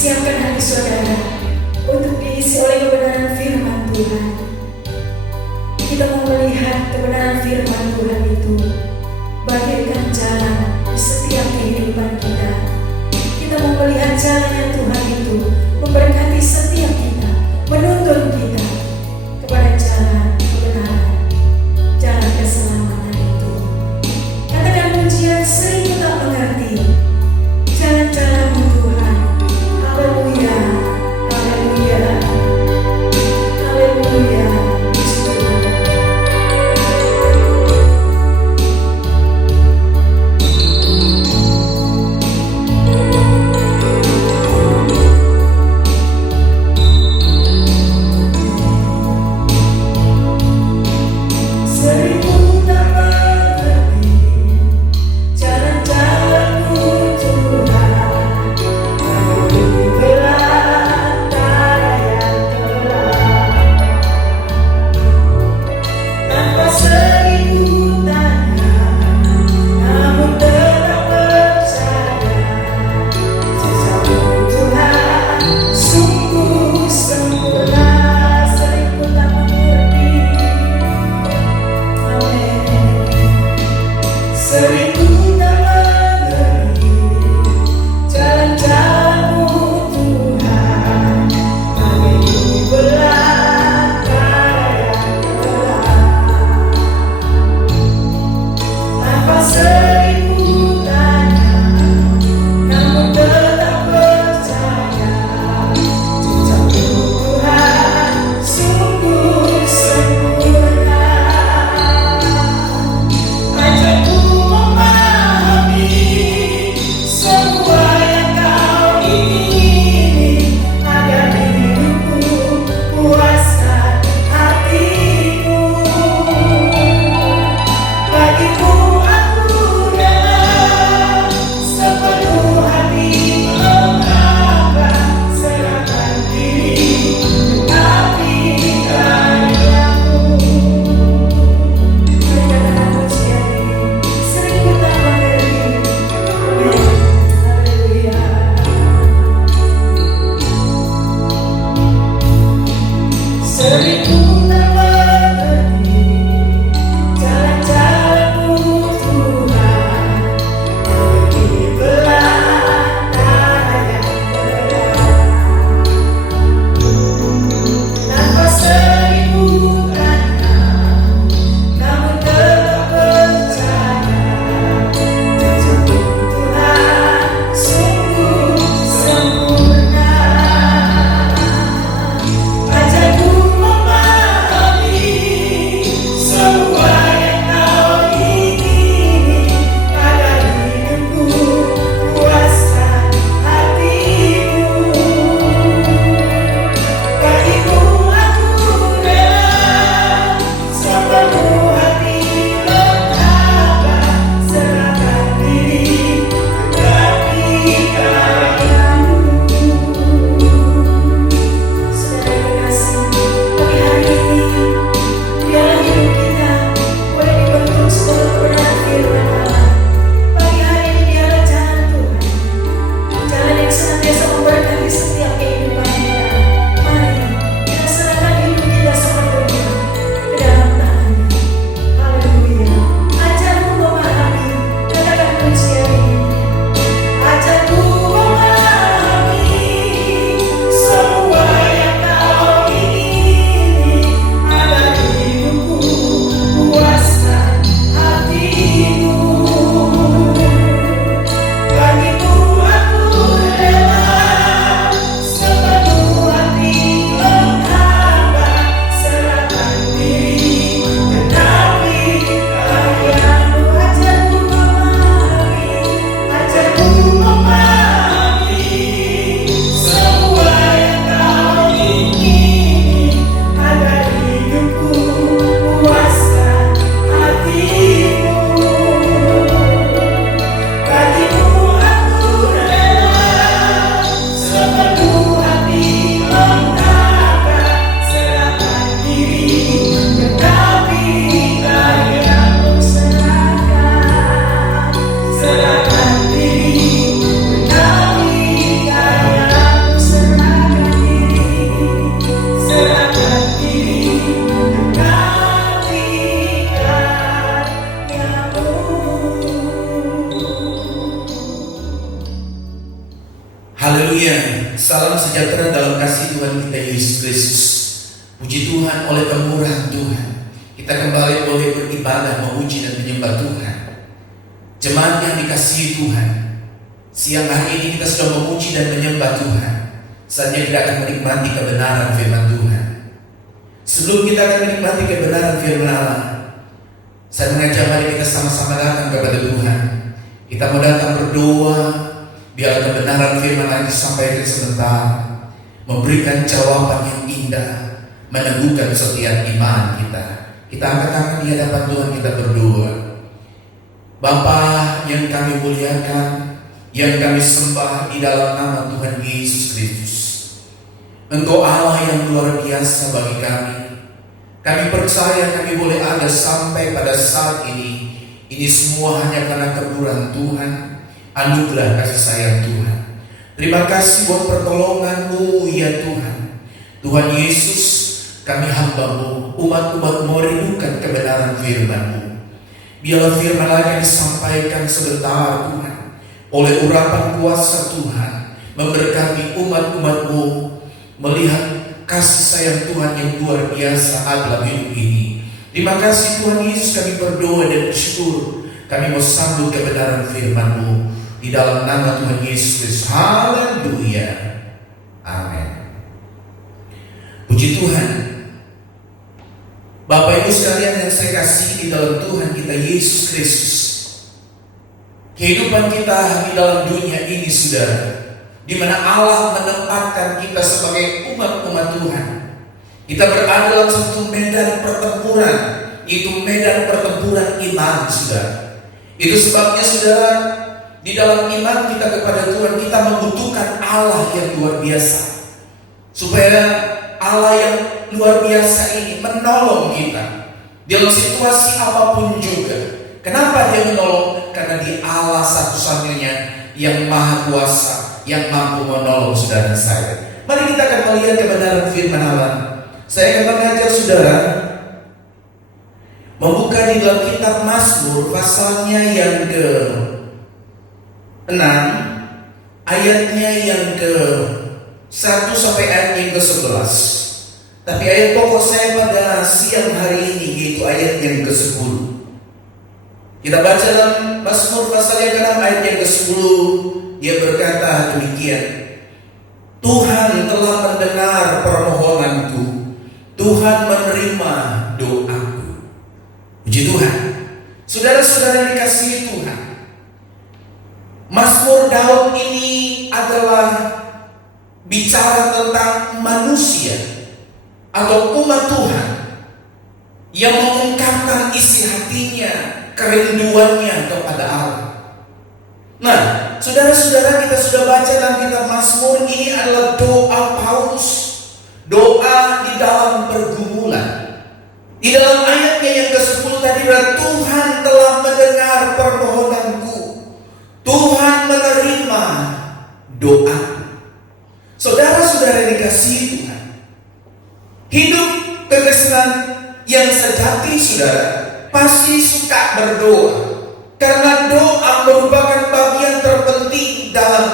Siapkan hati saudara untuk diisi oleh kebenaran firman Tuhan. Kita mau melihat kebenaran firman Tuhan itu bagaikan jalan di setiap kehidupan kita. Kita mau melihat jalannya Tuhan itu memberkati setiap kita, menuntun kita kepada jalan kebenaran, jalan keselamatan itu. Katakan pujian, sering tak mengerti jalan-jalan Tuhan. Haleluya, Haleluya, salam sejahtera dalam kasih Tuhan kita Yesus Kristus. Puji Tuhan, oleh kemurahan Tuhan kita kembali boleh beribadah, memuji dan menyembah Tuhan. Jemaat yang dikasihi Tuhan, siang hari ini kita sudah memuji dan menyembah Tuhan. Saatnya kita akan menikmati kebenaran firman Tuhan. Sebelum kita akan menikmati kebenaran firman Allah, saya mengajak mari kita sama-sama datang kepada Tuhan. Kita mau datang berdoa, biar kebenaran firman Allah disampaikan sebentar, memberikan jawaban yang indah, meneguhkan setiap iman kita. Kita angkat tangan di hadapan Tuhan, kita berdoa. Bapa yang kami muliakan, yang kami sembah di dalam nama Tuhan Yesus Kristus, Engkau Allah yang luar biasa bagi kami. Kami percaya kami boleh ada sampai pada saat ini. Ini semua hanya karena kemurahan Tuhan, anugerah kasih sayang Tuhan. Terima kasih buat pertolongan-Mu ya Tuhan. Tuhan Yesus, kami hamba-Mu, umat-umat-Mu merindukan kebenaran firman-Mu. Biarlah firman yang disampaikan sebentar Tuhan, oleh urapan kuasa Tuhan, memberkati umat-umat-Mu, melihat kasih sayang Tuhan yang luar biasa dalam hidup ini. Terima kasih Tuhan Yesus, kami berdoa dan bersyukur. Kami mau sambut kebenaran firman-Mu di dalam nama Tuhan Yesus Kristus. Haleluya. Amin. Puji Tuhan. Bapak Ibu sekalian yang saya kasih di dalam Tuhan kita Yesus Kristus, kehidupan kita di dalam dunia ini saudara, di mana Allah menempatkan kita sebagai umat-umat Tuhan. Kita berada dalam satu medan pertempuran, itu medan pertempuran iman saudara. Itu sebabnya saudara, di dalam iman kita kepada Tuhan, kita membutuhkan Allah yang luar biasa, supaya Allah yang luar biasa ini menolong kita dalam situasi apapun juga. Kenapa Dia menolong? Karena Dia Allah satu-satunya yang maha kuasa, yang mampu menolong saudara saya. Mari kita akan melihat kebenaran firman Allah. Saya akan mengajak saudara membuka di dalam kitab Mazmur pasalnya yang ke-6, ayatnya yang ke-1 sampai ayat yang ke-11. Tapi ayat pokok saya pada siang hari ini yaitu ayat yang ke-10. Kita baca dalam Mazmur pasal yang ke-6 ayat yang ke-10. Dia berkata demikian, Tuhan telah mendengar permohonanku, Tuhan menerima doaku. Puji Tuhan. Saudara-saudara yang dikasihi Tuhan, Mazmur Daud ini adalah bicara tentang manusia atau umat Tuhan yang mengungkapkan isi hatinya, kerinduannya kepada Allah. Nah, saudara-saudara, kita sudah baca dalam kitab Mazmur, ini adalah doa Paulus, doa di dalam pergumulan. Di dalam ayatnya yang ke-10 tadi, Tuhan telah mendengar permohonanku, Tuhan menerima doa. Saudara-saudara yang dikasihi Tuhan, hidup kekristenan yang sejati saudara pasti suka berdoa, karena doa merupakan bagian terpenting dalam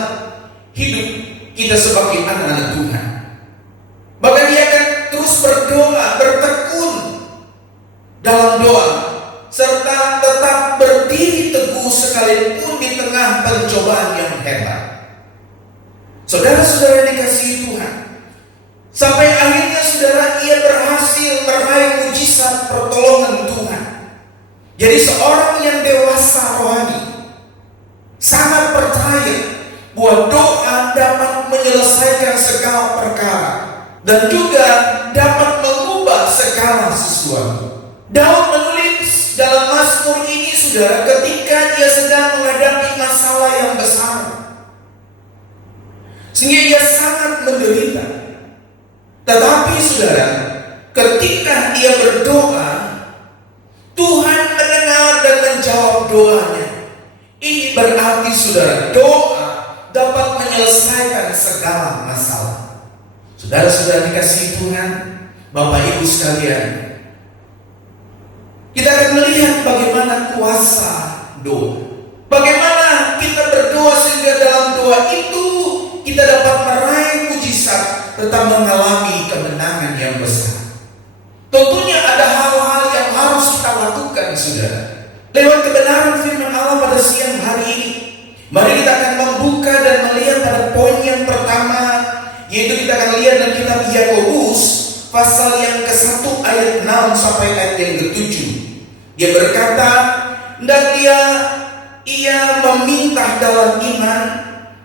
hidup kita sebagai anak-anak Tuhan. Bahkan dia akan terus berdoa, bertekun dalam doa, serta tetap berdiri teguh sekalipun di tengah pencobaan yang hebat. Saudara-saudara yang dikasihi Tuhan, sampai akhirnya saudara ia berhasil meraih mujizat pertolongan Tuhan. Jadi seorang yang dewasa rohani sangat percaya bahwa doa dapat menyelesaikan segala perkara dan juga dapat mengubah segala sesuatu. Daud menulis dalam Mazmur ini saudara ketika dia sedang menghadapi masalah yang besar, sehingga dia sangat menderita. Tetapi saudara, ketika dia berdoa, Tuhan mendengar dan menjawab doanya. Ini berarti saudara, doa dapat menyelesaikan segala masalah. Saudara-saudara dikasihi Tuhan, Bapak Ibu sekalian, kita akan melihat bagaimana kuasa doa. Bagaimana kita berdoa sehingga dalam doa itu kita tetap mengalami kemenangan yang besar. Tentunya ada hal-hal yang harus kita lakukan, saudara. Lewat kebenaran firman Allah pada siang hari ini, mari kita akan membuka dan melihat pada poin yang pertama, yaitu kita akan lihat dalam kitab Yakobus pasal yang ke-1 ayat 6 sampai ayat yang ke-7. Dia berkata, dan ia meminta dalam iman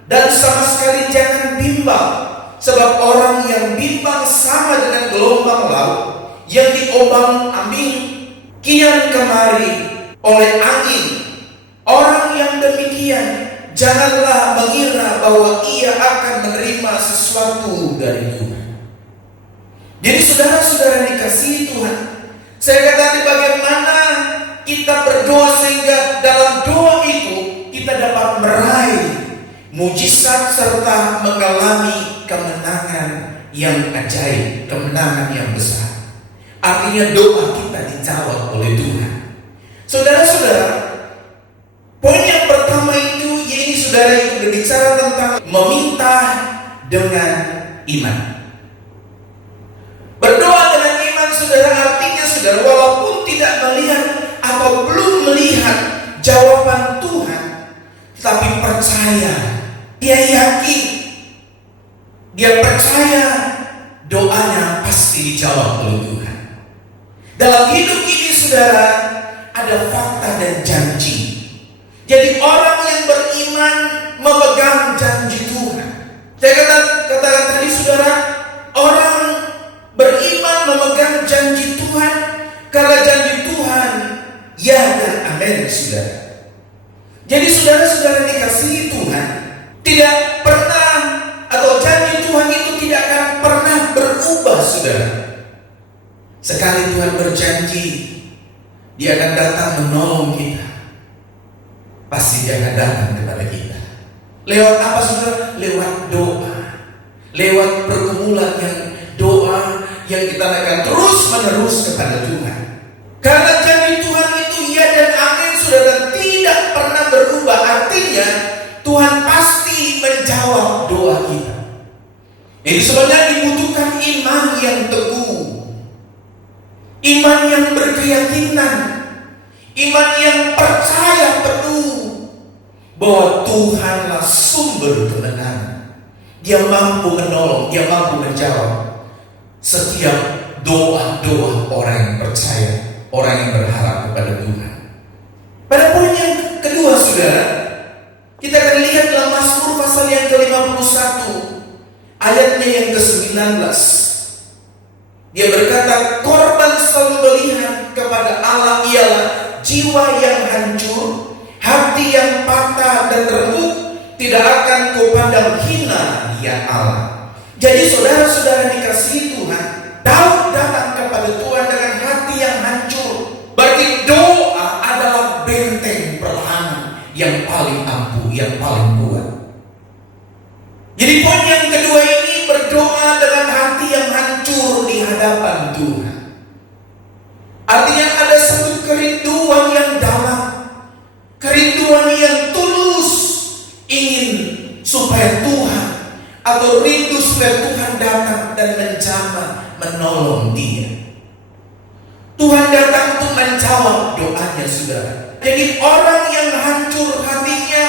dan sama sekali jangan bimbang, sebab orang yang bimbang sama dengan gelombang laut yang diombang-ambing kian kemari oleh angin. Orang yang demikian janganlah mengira bahwa ia akan menerima sesuatu dari Tuhan. Jadi saudara-saudara dikasihi Tuhan, saya katakan bagaimana kita berdoa sehingga dalam doa itu kita dapat meraih mujizat serta mengalami kemenangan yang ajaib, kemenangan yang besar. Artinya doa kita dijawab oleh Tuhan. Saudara-saudara, poin yang pertama itu, yaitu saudara itu berbicara tentang meminta dengan iman. Berdoa dengan iman, saudara, artinya saudara walaupun tidak melihat atau belum melihat jawaban Tuhan, tapi percaya, dia yakin, dia percaya doanya pasti dijawab oleh Tuhan. Dalam hidup ini saudara ada fakta dan janji. Jadi orang yang beriman memegang janji Tuhan. Saya katakan tadi saudara, orang beriman memegang janji Tuhan karena janji Tuhan ya dan amin, saudara. Jadi saudara-saudara dikasihi Tuhan, tidak pernah atau janji Tuhan itu tidak akan pernah berubah, saudara. Sekali Tuhan berjanji, Dia akan datang menolong kita. Pasti Dia akan datang kepada kita. Lewat apa, saudara? Lewat doa. Lewat pergumulan yang doa yang kita akan terus menerus kepada Tuhan. Karena janji Tuhan itu ya dan amin, saudara, tidak pernah berubah. Artinya Tuhan pasti menjawab doa kita. Ini sebenarnya dibutuhkan iman yang teguh, iman yang berkeyakinan, iman yang percaya penuh bahwa Tuhanlah sumber kemenangan. Dia mampu menolong, Dia mampu menjawab setiap doa-doa orang yang percaya, orang yang berharap kepada Tuhan. Pada poin yang kedua, saudara, kita akan lihat dalam Mazmur pasal yang ke-51 ayatnya yang ke-19. Dia berkata, korban selalu melihat kepada Allah ialah jiwa yang hancur, hati yang patah dan remuk, tidak akan kau pandang hina, ya Allah. Jadi saudara-saudara dikasihi Tuhan, Daud datang kepada Tuhan dengan hati yang hancur. Berarti doa adalah benteng pertahanan yang paling ampuh, yang paling kuat. Jadi poin yang kedua ini, berdoa dengan hati yang hancur di hadapan Tuhan. Artinya ada satu kerinduan yang dalam, kerinduan yang tulus, ingin supaya Tuhan, atau rindu supaya Tuhan datang dan menjamah, menolong dia. Tuhan datang untuk menjawab doanya, saudara. Jadi orang yang hancur hatinya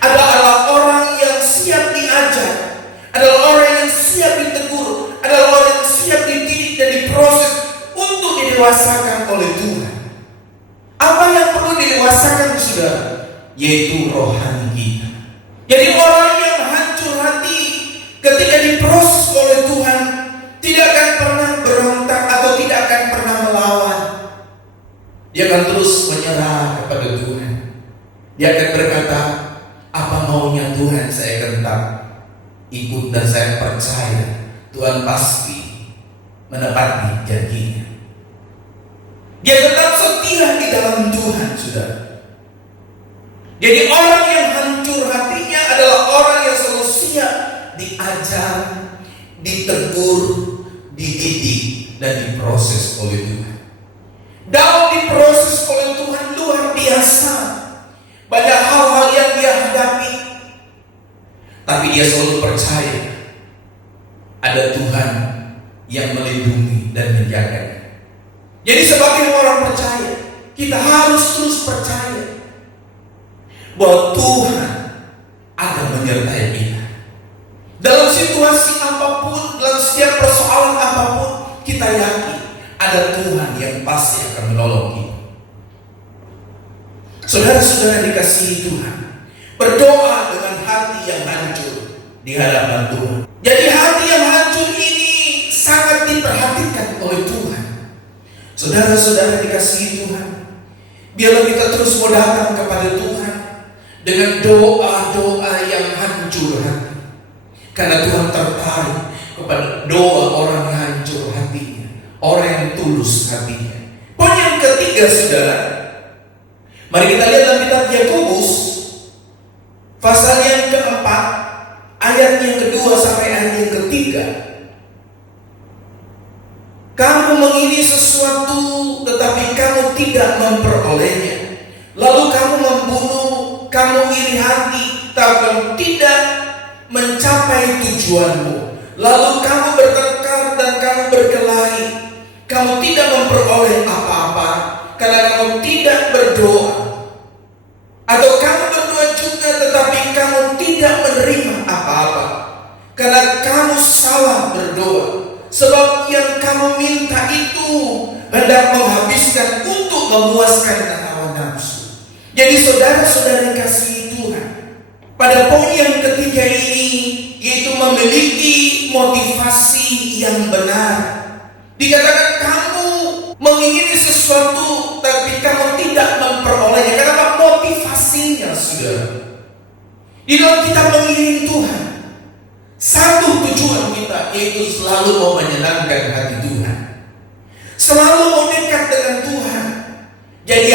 adalah orang yang siap diajar, adalah orang yang siap ditegur, adalah orang yang siap dididik dan diproses untuk didewasakan oleh Tuhan. Apa yang perlu didewasakan, saudara? Yaitu rohani kita. Jadi orang yang hancur hati ketika diproses oleh Tuhan tidak akan pernah berontak atau tidak akan pernah melawan. Dia akan terus menyerah kepada Tuhan. Dia akan berkata, apa maunya Tuhan saya tetap ikut dan saya percaya Tuhan pasti menepati janjinya. Dia tetap setia di dalam Tuhan, saudara. Jadi orang yang hancur hatinya adalah orang yang selalu siap diajar, ditegur, dididik, dan diproses oleh Tuhan. Daud diproses oleh Tuhan luar biasa. Banyak hal-hal yang dia hadapi, tapi dia selalu percaya ada Tuhan yang melindungi dan menjaganya. Jadi sebagai orang percaya, kita harus terus percaya bahwa Tuhan akan menyertai kita. Dalam situasi apapun, dalam setiap persoalan apapun, kita yakin ada Tuhan yang pasti akan menolong kita. Saudara-saudara dikasihi Tuhan, berdoa dengan hati yang hancur di hadapan Tuhan. Jadi hati yang hancur ini sangat diperhatikan oleh Tuhan. Saudara-saudara dikasihi Tuhan, biarlah kita terus mau datang kepada Tuhan dengan doa-doa yang hancur hati. Karena Tuhan tertarik kepada doa orang yang hancur hatinya, orang yang tulus hatinya. Poin yang ketiga, saudara, mari kita lihat dalam kitab Yakobus pasal yang keempat, ayat yang kedua sampai ayat yang ketiga. Kamu mengingini sesuatu tetapi kamu tidak memperolehnya. Lalu kamu membunuh, kamu iri hati tapi kamu tidak mencapai tujuanmu. Lalu kamu bertengkar dan kamu berkelahi. Kamu tidak memperoleh apa-apa karena kamu tidak berdoa. Atau kamu berdoa juga tetapi kamu tidak menerima apa-apa karena kamu salah berdoa. Sebab yang kamu minta itu hendak menghabiskan untuk memuaskan hawa nafsu. Jadi saudara-saudara kasih Tuhan, pada poin yang ketiga ini, yaitu memiliki motivasi yang benar. Dikatakan kamu mengingini sesuatu tapi kamu tidak memperolehnya. Kenapa? Motivasinya, saudara. Di dalam kita mengingini Tuhan, satu tujuan kita yaitu selalu mau menyenangkan hati Tuhan, selalu mau dekat dengan Tuhan. Jadi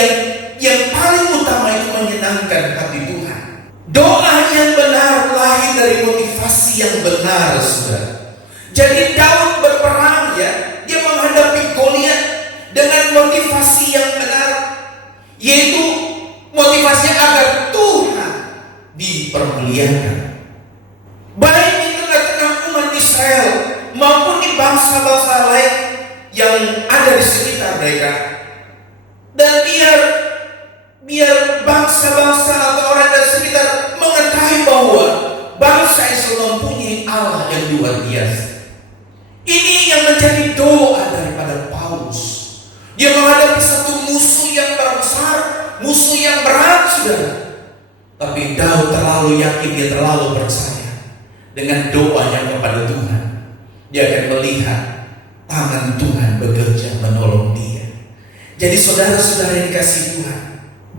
yang paling utama itu menyenangkan hati Tuhan. Doa yang benar lahir dari motivasi yang benar, saudara. Jadi Daud berperang, ya, dia menghadapi Goliat dengan motivasi yang benar, yaitu motivasi agar Tuhan dipermuliakan. Baik di tengah-tengah umat Israel maupun di bangsa-bangsa lain yang ada di sekitar mereka. Dan biar bangsa-bangsa atau orang dari sekitar mengetahui bahwa bangsa Israel mempunyai Allah yang luar biasa. Ini yang menjadi doa daripada Paulus. Dia menghadapi satu musuh yang besar, musuh yang berat, saudara. Tapi Daud terlalu yakin, dia terlalu percaya. Dengan doanya kepada Tuhan, dia akan melihat tangan Tuhan bekerja menolong dia. Jadi saudara-saudara yang dikasihi Tuhan,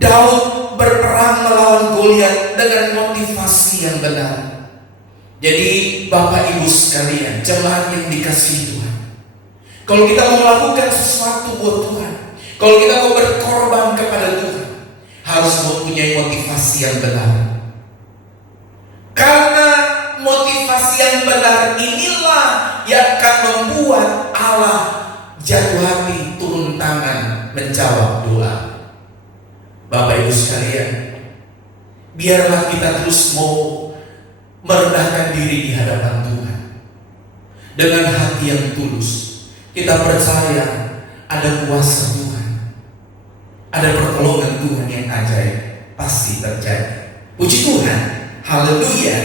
Daud berperang melawan Goliat dengan motivasi yang benar. Jadi Bapak Ibu sekalian, jemaat yang dikasihi Tuhan, kalau kita mau melakukan sesuatu buat Tuhan, kalau kita mau berkorban kepada Tuhan, harus mempunyai motivasi yang benar. Karena motivasi yang benar inilah yang akan membuat Allah jatuh hati, turun tangan, menjawab doa. Bapak Ibu sekalian, biarlah kita terus mau merendahkan diri di hadapan Tuhan dengan hati yang tulus. Kita percaya ada kuasa Tuhan, ada pertolongan Tuhan yang ajaib pasti terjadi. Puji Tuhan, haleluya.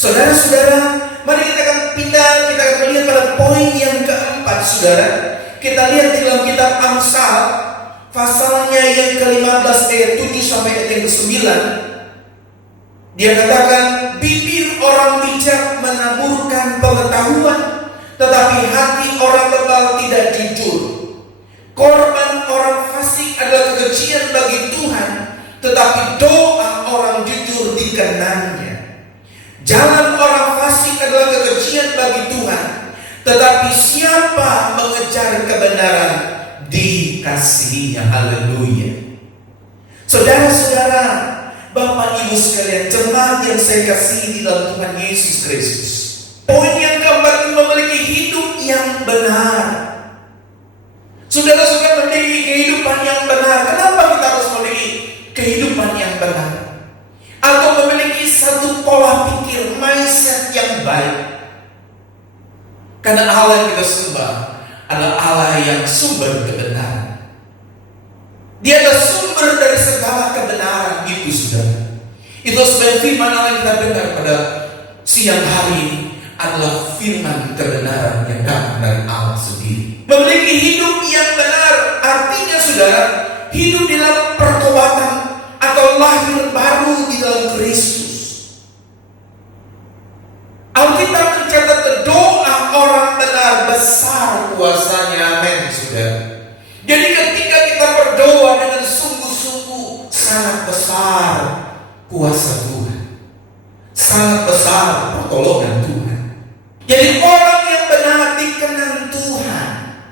Saudara-saudara, mari kita akan pindah, kita akan melihat pada poin yang keempat, saudara. Kita lihat di dalam kitab Amsal, pasalnya yang ke-15 ayat 7 sampai ayat yang ke-9. Dia katakan, bibir orang bijak menaburkan pengetahuan, tetapi hati orang bebal tidak jujur. Korban orang fasik adalah kekejian bagi Tuhan, tetapi doa orang jujur dikenannya. Jalan orang fasik adalah kekejian bagi Tuhan, tetapi siapa mengejar kebenaran dikasihinya. Haleluya. Saudara-saudara, Bapak Ibu sekalian, jemaat yang saya kasihi di dalam Tuhan Yesus Kristus, poin yang keempat, memiliki hidup yang benar. Saudara-saudara, memiliki kehidupan yang benar. Kenapa kita harus memiliki kehidupan yang benar? Atau memiliki satu pola pikir, mindset yang baik. Karena Allah yang kita sembah adalah Allah yang sumber kebenaran. Dia adalah sumber dari segala kebenaran itu, saudara. Itu sebab firman Allah yang kita dengar pada siang hari ini adalah firman kebenaran yang datang dari Allah sendiri. Memiliki hidup yang benar artinya, saudara, hidup di dalam pertobatan atau lahir baru di dalam Kristus. Alkitab mencatat doa orang benar besar kuasanya, amin, saudara. Jadi ketika kita berdoa dengan sungguh-sungguh, sangat besar kuasa Tuhan, sangat besar pertolongan Tuhan. Jadi orang yang benar dikenal Tuhan.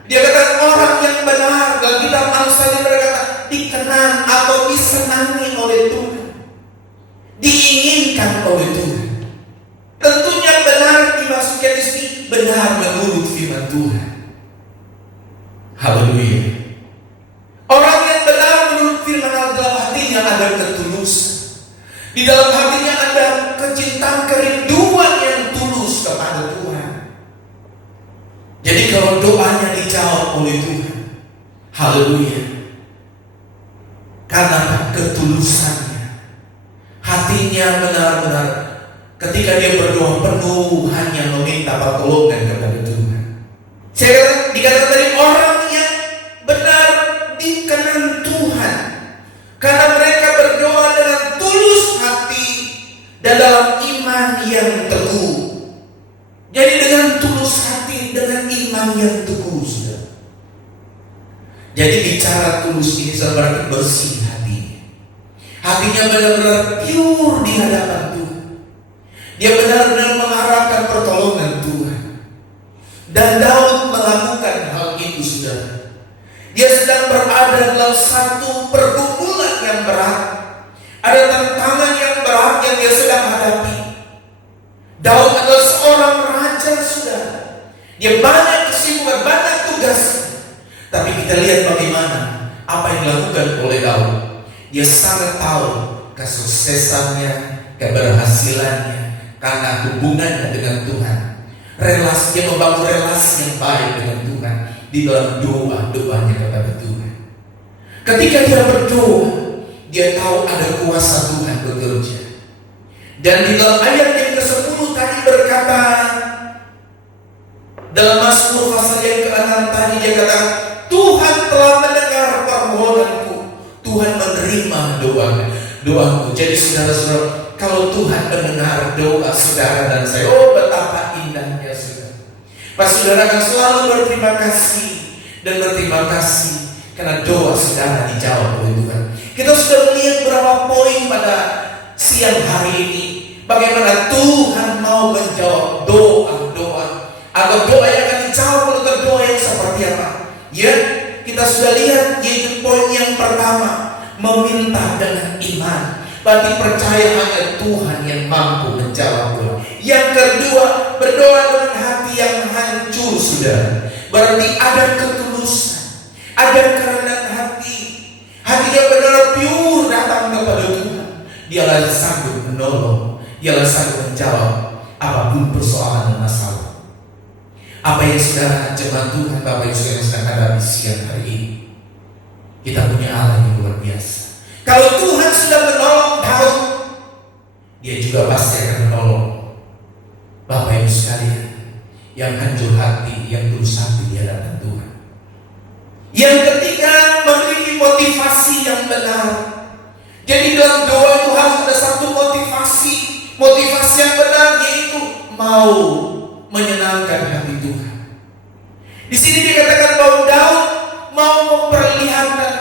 Dia kata orang yang benar, dalam kitab Amsal berkata dikenal atau disenangi oleh Tuhan, diinginkan oleh Tuhan. Tentunya benar dimaksudkan di sini benar menurut firman Tuhan. Haleluya. Orang yang benar menurut firman Allah, dalam hatinya ada ketulusan. Di dalam hatinya ada kecintaan, kerinduan yang tulus kepada Tuhan. Jadi kalau doanya dijawab oleh Tuhan, haleluya, karena ketulusannya, hatinya benar-benar ketika dia berdoa penuh hanya meminta pertolongan kepada Tuhan. Saya dikatakan dari orang yang benar dikenal Tuhan karena mereka berdoa dengan tulus hati dan dalam iman yang teguh. Jadi dengan tulus hati, dengan iman yang teguh, saudara. Jadi bicara tulus ini berarti bersih hatinya. Hatinya benar-benar pure di hadapan Tuhan. Dia benar-benar mengharapkan pertolongan Tuhan. Dan Daud melakukan hal itu, saudara. Dia sedang berada dalam satu pergumulan yang berat. Ada tantangan yang berat yang dia sedang hadapi. Daud adalah seorang raja, saudara. Dia banyak kesibukan, banyak tugas. Tapi kita lihat bagaimana apa yang dilakukan oleh Daud. Dia sangat tahu kesuksesannya, keberhasilannya karena hubungannya dengan Tuhan. Dia membangun relasi yang baik dengan Tuhan di dalam doa-doanya kepada Tuhan. Ketika dia berdoa, dia tahu ada kuasa Tuhan bekerja. Dan di dalam ayat yang ke-10 tadi berkata, dalam Mazmur pasal yang ke-6 tadi dia kata, Tuhan telah mendengar permohonanku, Tuhan menerima doaku. Jadi saudara-saudara, kalau Tuhan mendengar doa saudara dan saya, oh betapa indahnya, saudara. Pak saudara akan selalu berterima kasih dan berterima kasih karena doa saudara dijawab oleh Tuhan. Kita sudah melihat berapa poin pada siang hari ini, bagaimana Tuhan mau menjawab doa-doa atau doa yang akan dijawab oleh doa yang seperti apa. Ya, kita sudah lihat yaitu poin yang pertama, meminta dengan iman. Berarti percaya hanya Tuhan yang mampu menjawab doa. Yang kedua, berdoa dengan hati yang hancur, saudara. Berarti ada ketulusan, ada kerendahan hati. Hati yang benar pure datang kepada Tuhan. Dialah sanggup menolong, dialah sanggup menjawab apapun persoalan dan masalah. Apa yang saudara jemaat Tuhan, Bapak Ibu yang sedang hadapi siang hari ini, kita punya Allah yang luar biasa. Kalau Tuhan sudah menolong Daud, Dia juga pasti akan menolong Bapak Ibu sekalian yang hancur hati, yang tulus hati di hadapan Tuhan. Yang ketiga, memiliki motivasi yang benar. Jadi dalam doa itu harus ada satu motivasi yang benar, yaitu mau menyenangkan hati Tuhan. Di sini dikatakan bahwa Daud mau memperlihatkan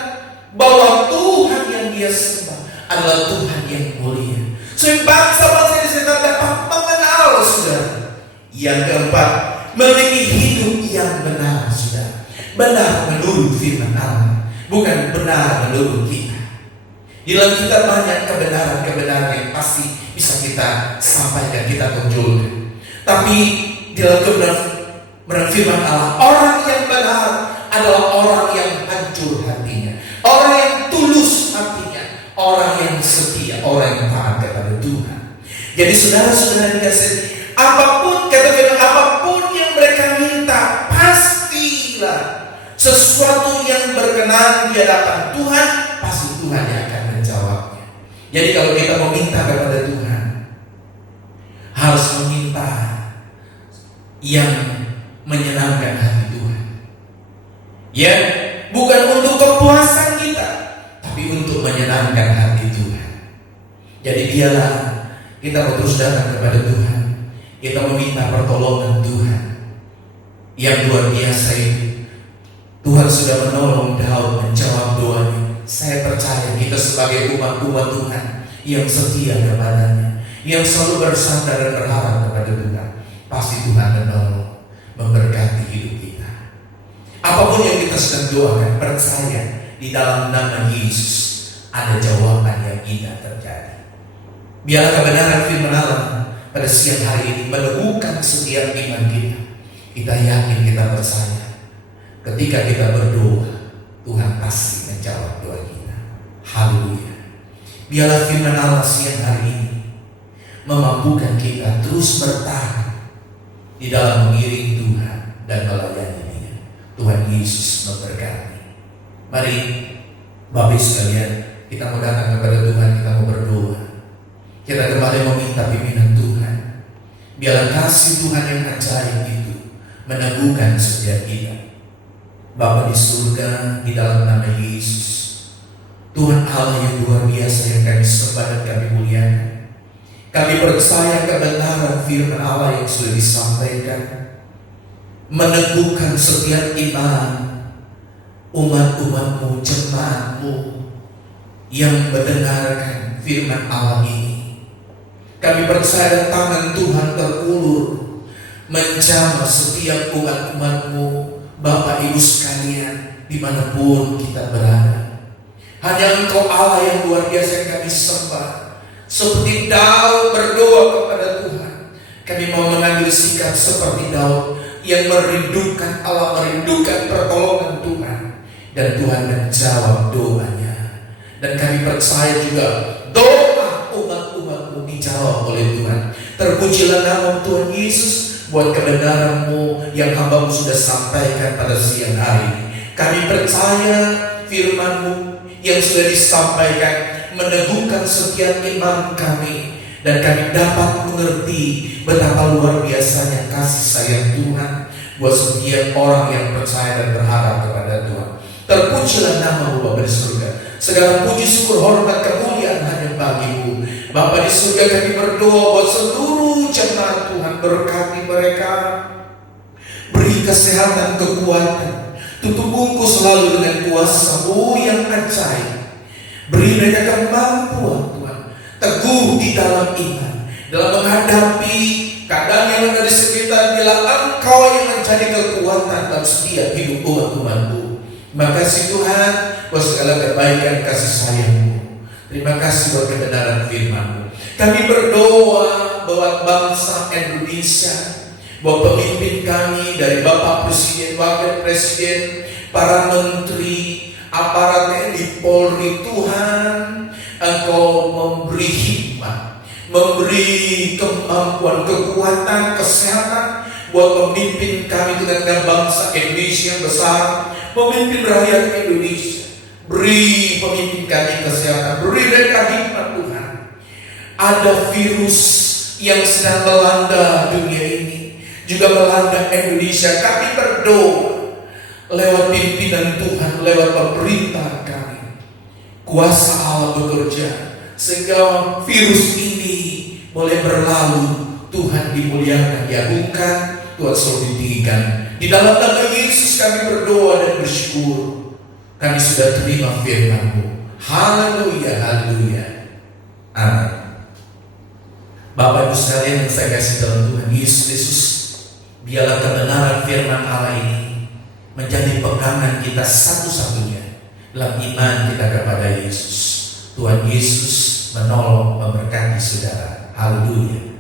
bahwa Tuhan yang dia sembah adalah Tuhan yang mulia. Bangsa-bangsa di sana dapat mengenal, saudara. Yang keempat, memiliki hidup yang benar, saudara. Benar menurut firman Allah, bukan benar menurut kita. Di dalam kita banyak kebenaran-kebenaran yang pasti bisa kita sampaikan, kita tunjukkan. Tapi di dalam kebenaran firman Allah, orang yang benar adalah orang yang hancur hatinya, orang yang tulus hatinya, orang yang setia, orang yang taat kepada Tuhan. Jadi saudara-saudara dikasih, apapun kata firman, apapun yang mereka miliki Jadi kalau kita meminta kepada Tuhan, harus meminta yang menyenangkan hati Tuhan. Ya, bukan untuk kepuasan kita, tapi untuk menyenangkan hati Tuhan. Jadi biarlah kita terus datang kepada Tuhan. Kita meminta pertolongan Tuhan yang luar biasa itu. Tuhan sudah menolong Daud menjawab doanya. Saya percaya kita sebagai umat-umat Tuhan yang setia kepadanya, yang selalu bersandar dan berharap kepada Tuhan, pasti Tuhan menolong, memberkati hidup kita. Apapun yang kita sedang doakan, percaya di dalam nama Yesus ada jawaban yang indah terjadi. Biarlah kebenaran firman Allah pada siang hari ini meneguhkan setiap iman kita. Kita yakin, kita percaya, ketika kita berdoa, Tuhan pasti menjawab doa kita. Haleluya. Biarlah firman Allah siang hari ini memampukan kita terus bertahan di dalam mengiring Tuhan dan melayani Dia. Tuhan Yesus memberkati. Mari Bapak sekalian, kita mau datang kepada Tuhan, kita mau berdoa. Kita kembali meminta pimpinan Tuhan. Biarlah kasih Tuhan yang ajaib itu meneguhkan setiap kita. Bapa di surga, di dalam nama Yesus, Tuhan Allah yang luar biasa yang kami sembah dan kami muliakan. Kami percaya kebenaran firman Allah yang sudah disampaikan meneguhkan setiap iman umat-umatmu, jemaatmu yang mendengarkan firman Allah ini. Kami percaya tangan Tuhan terulur menjamah setiap umat-umatmu, Bapak Ibu sekalian, dimanapun kita berada. Hanya Engkau Allah yang luar biasa yang kami sembah. Seperti Daud berdoa kepada Tuhan, kami mau mengambil sikap seperti Daud yang merindukan Allah, merindukan pertolongan Tuhan, dan Tuhan menjawab doanya. Dan kami percaya juga doa umat-umatmu dijawab oleh Tuhan. Terpujilah nama Tuhan Yesus buat kebenaran-Mu yang hamba-Mu sudah sampaikan pada siang hari ini. Kami percaya firman-Mu yang sudah disampaikan meneguhkan setiap iman kami, dan kami dapat mengerti betapa luar biasanya kasih sayang Tuhan buat setiap orang yang percaya dan berharap kepada Tuhan. Terpujilah nama-Mu Bapa di surga. Segala puji, syukur, hormat, kemuliaan hanya bagi-Mu. Bapa di surga, kami berdoa buat seluruh jemaat Tuhan, berkati mereka, beri kesehatan, kekuatan, tutup bungkus selalu dengan kuasa-Mu yang ajaib. Beri mereka kemampuan Tuhan, teguh di dalam iman, dalam menghadapi keadaan yang ada di sekitar. Bila Engkau yang menjadi kekuatan dalam setiap hidup umat-Mu. Terima kasih Tuhan buat segala kebaikan kasih sayang-Mu. Terima kasih buat kebenaran firman-Mu. Kami berdoa buat bangsa Indonesia, buat pemimpin kami dari Bapak Presiden, Wakil Presiden, para menteri, aparat TNI Polri. Tuhan, Engkau memberi hikmat, memberi kemampuan, kekuatan, kesehatan buat pemimpin kami dengan bangsa Indonesia yang besar, memimpin rakyat Indonesia. Beri pemimpin kami kesehatan, beri mereka hikmat Tuhan. Ada virus yang sedang melanda dunia ini, juga melanda Indonesia. Kami berdoa lewat pimpinan Tuhan, lewat pemerintah kami, kuasa Allah bekerja sehingga virus ini boleh berlalu. Tuhan dimuliakan, diagungkan, Tuhan selalu ditinggikan. Di dalam nama Yesus kami berdoa dan bersyukur. Kami sudah terima firman-Mu. Haleluya, haleluya. Amin. Bapak Ibu sekalian yang saya kasih dalam Tuhan Yesus Kristus, biarlah kebenaran firman Allah ini menjadi pegangan kita satu-satunya dalam iman kita kepada Yesus. Tuhan Yesus menolong, memberkati saudara. Haleluya.